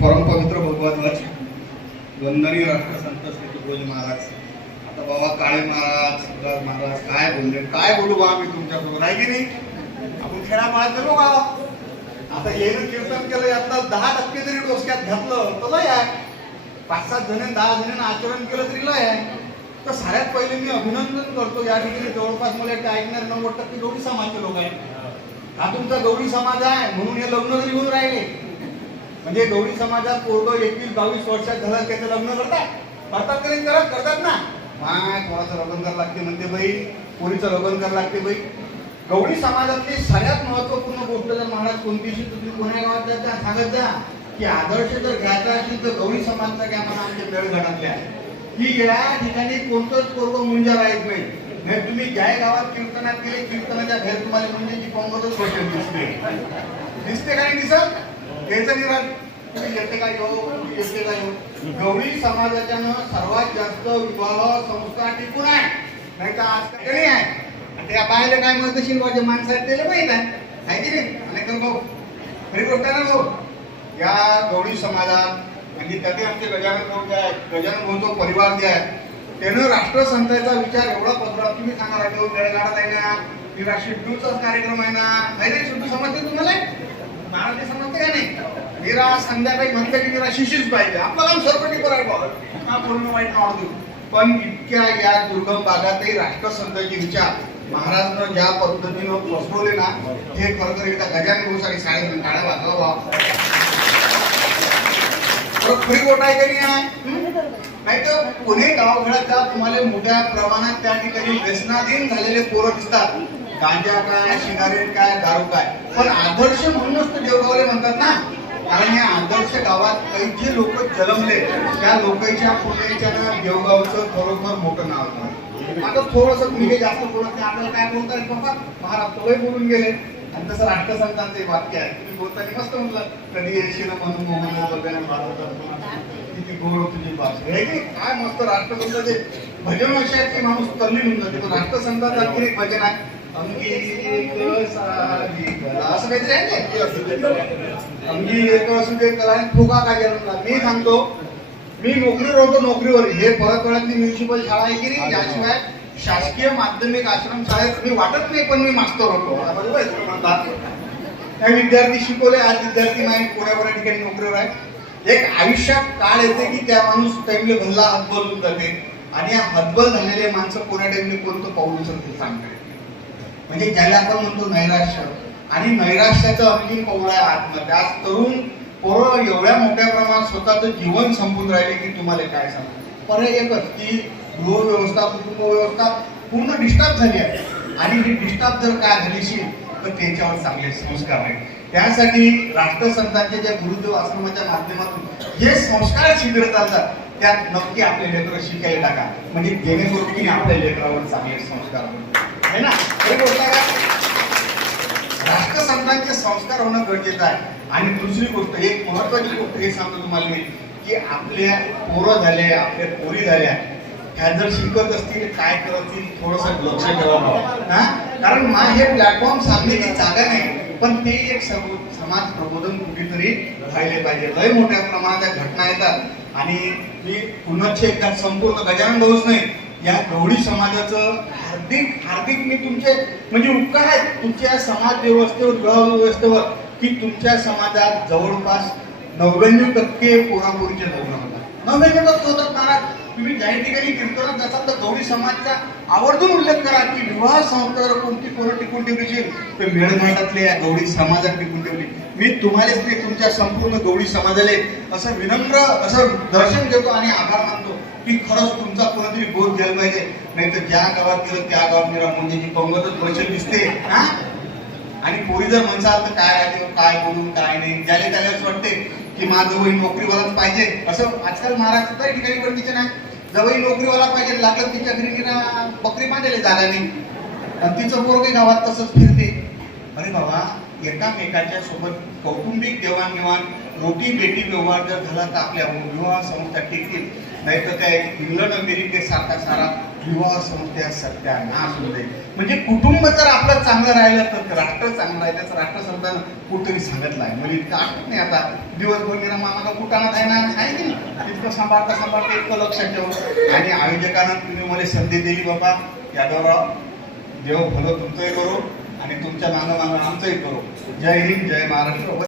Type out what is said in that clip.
परमपवित्र भगवत वंदनीय राष्ट्रसंत श्री तुकडोजी महाराज. आता बाबा काळे महाराज महाराज काय बोलू बा मी तुमच्यासोबत आहे की नाही. आपण खेळापाळात गेलो का आता येणं कीर्तन केलं यातला 10% जरी डोसक्यात घातलं तर लय आहे. 5-7 जण 10 जणांना आचरण केलं तरी लय आहे. तर साऱ्यात पहिले मी अभिनंदन करतो या ठिकाणी जवळपास मला वाटतं ऐकणारे 90% गवळी समाजचे लोक आहेत. हा तुमचा गवळी समाज आहे म्हणून हे लग्न जरी होऊन राहिले. म्हणजे गवळी समाजात पोरग 21-22 वर्षात झालं त्याचं लग्न करतात करतात ना. माय थोडंसं लग्न करावं लागते म्हणते बाई, पोरीचं लग्न करावं लागते बाई. गवळी समाजातली सगळ्यात महत्वपूर्ण गोष्ट जर महाराज कोणतीशी तुम्ही कोण्या गावात जाता सांगत द्या की आदर्श जर घ्यायचा असेल तर गवळी समाजचा घ्या म्हणा. आमच्या मेळ घरातल्या की या ठिकाणी कोणतंच पोरग मुंजा राहत नाही. तुम्ही ज्या गावात कीर्तनात गेले कीर्तनाच्या बाहेर तुम्हाला म्हणजे पंगतच बसेल दिसते का नाही दिसत. त्याचं निराश येते का येते का गवळी समाजाच्या सर्वात जास्त विवाह संस्था टिकून आहे. नाही तर आज काही आहे त्या पाहायला काय म्हणत असेल माझे माणसं आहेत त्याला माहित आहे की नाही. आणि भाऊ खरी गोष्ट आहे ना भाऊ. या गवळी समाजात म्हणजे त्याने आमचे गजानन भाऊ जे आहेत गजानन भाऊचा परिवार जे आहे त्यानं राष्ट्रसंताचा विचार एवढा पदरात तुम्ही सांगा राहतो वेळगाडात आहे ना निरा शिड्डूचाच कार्यक्रम आहे ना. नाही शिड्डू समजते तुम्हाला महाराज समजते का नाही. निरा संध्याकाळी म्हणते की निरा शिशीच पाहिजे आपलं काम सरपटी करायला पूर्ण वाईट नाव देऊ. पण इतक्या या दुर्गम भागातही राष्ट्रसंताचे विचार महाराजनं ज्या पद्धतीनं पसरवले ना हे खरं तर एकदा गजानन भाऊसाठी साडेजण काळ्या वाजवा खरी गोष्ट आहे का नाही तर पुणे गावखेड्यात जा तुम्हाला मोठ्या प्रमाणात त्या ठिकाणी व्यसनाधीन झालेले पोरं दिसतात. गांजा काय सिगारेट काय दारू काय. पण आदर्श म्हणूनच तर देवगावले म्हणतात ना. कारण या आदर्श गावात काही जे लोक जन्मले त्या लोकांच्या पुण्याच्या देवगावचं खरोखर मोठं नाव होतं. आता थोडस तुम्ही जास्त बोलत नाही आपल्याला काय बोलतात बाबा महाराज तोही बोलून गेले. आणि तसं राष्ट्रसंतांचं वाक्य आहे तुम्ही बोलताना मस्त म्हटलं कधी येशील म्हणून किती गोड तुझी भाषा आहे की काय मस्त. राष्ट्रसंताचे भजन असे आहेत की माणूस तल्लीन होऊन जाते. पण राष्ट्रसंतांचं आणखी एक भजन आहे अंगी असं काहीतरी आहे ना. अंगी एक असू दे कला फुगा काय जन्मला. मी सांगतो मी नोकरीवर होतो नोकरीवर हे परतवाड्यातली म्युन्सिपल शाळा आहे की नाही. याशिवाय शासकीय माध्यमिक आश्रम शाळेत मी वाटत नाही पण मी मास्तर होतो. बरोबर त्या विद्यार्थी शिकवले. आज विद्यार्थी नाही कोण्या ठिकाणी नोकरीवर आहे. एक आयुष्यात काळ येते की त्या माणूस टाइमले भल्ला हतबल होऊन जाते. आणि या हतबल झालेले माणसं कोण्या टाइमले कोणतं पाऊल उचलते सांगते. म्हणजे ज्याला आपण म्हणतो नैराश्य आणि नैराश्याचं अंतिम पाऊल आहे आत्महत्या. आज तरुण पोरं एवढ्या मोठ्या प्रमाणात स्वतःचं जीवन संपून राहिले की तुम्हाला काय सांगू. पर्याय एकच की गृह व्यवस्था कुटुंब व्यवस्था पूर्ण डिस्टर्ब झाली आहे. आणि ही डिस्टर्ब जर काय झालीशी तर त्याच्यावर चांगले संस्कार आहेत. त्यासाठी राष्ट्रसंतांच्या ज्या गुरुदेव आश्रमाच्या माध्यमातून जे संस्कार शिबिर चालतात त्यात नक्की आपले लेकरं शिकायला टाका. म्हणजे जेणेकरून की आपल्या लेकरावर चांगले संस्कार आहे ना. हे गोष्ट आहे राष्ट्रसंतांचे संस्कार होणं गरजेचं आहे. आणि दुसरी गोष्ट एक महत्वाची गोष्ट हे सांगतो तुम्हाला मी की आपल्या पोरं झाले आपल्या पोरी झाल्या ह्या जर शिकत असतील काय करतील थोडंसं लक्ष ठेवावं. कारण हे प्लॅटफॉर्म सांगण्याची जागा नाही पण ते एक समाज प्रबोधन कुठेतरी व्हायला पाहिजे. लय मोठ्या प्रमाणात घटना येतात आणि मी पुन्हा एकदा संपूर्ण गजानन भाऊच नाही या गवळी समाजाचं हार्दिक मी तुमचे म्हणजे उपकार आहेत तुमच्या समाज व्यवस्थेवर विवाह व्यवस्थेवर की तुमच्या समाजात जवळपास 99% पोरापोरीचे लग्न होतात. 99% होतात. महाराज तुम्ही ज्या ठिकाणी कीर्तनात जातात तर गवळी समाजचा आवर्जून उल्लेख करा की विवाह संस्थेवर कोणती पोरं टिकून ठेवली तर मेळघाटातले या गवळी समाजात टिकून ठेवली. मी तुम्हालाच नाही तुमच्या संपूर्ण गवळी समाजाला असं विनम्र असं दर्शन देतो आणि आभार मानतो की खरंच तुमचा कोणतरी बोध घ्यायला पाहिजे. नाही तर ज्या गावात गेलं त्या गावात मेरा म्हणजे पंगतच बसेल दिसते. आणि पोरी जर म्हणसाल तर काय राहते काय बोलून काय नाही ज्याला त्यालाच वाटते की माझं वही नोकरीवालाच पाहिजे. असं आजकाल महाराष्ट्रात ठिकाणी पण तिचे नाही जवळ नोकरीवाला पाहिजे लागलं तिच्या घरी बकरी बांधायला जागा नाही आणि तिचं पोरगे गावात तसंच फिरते. अरे बाबा एकामेकाच्या सोबत कौटुंबिक देवाणघेवाण रोटी बेटी व्यवहार जर झाला तर आपल्या विवाह संस्था टिकतील. नाही तर काय इंग्लंड अमेरिकेसारखा सारा विवाह संस्था सत्यानाश होऊ दे. म्हणजे कुटुंब जर आपलं चांगलं राहिलं तर राष्ट्र चांगलं आहे. त्याचं राष्ट्रसंतानं कुठेतरी सांगितलं आहे. म्हणजे इतकं आठवत नाही आता, दिवसभर निरा मामाला कुटाणात आहे ना, आहे की नाही, इतकं सांभाळता इतकं लक्षात ठेवून. आणि आयोजकांना तुम्ही मला संधी दिली बाबा, यादवराव, देव भलं तुमचंही करू आणि तुमच्या मागं आमचंही करू. जय हिंद, जय महाराष्ट्र.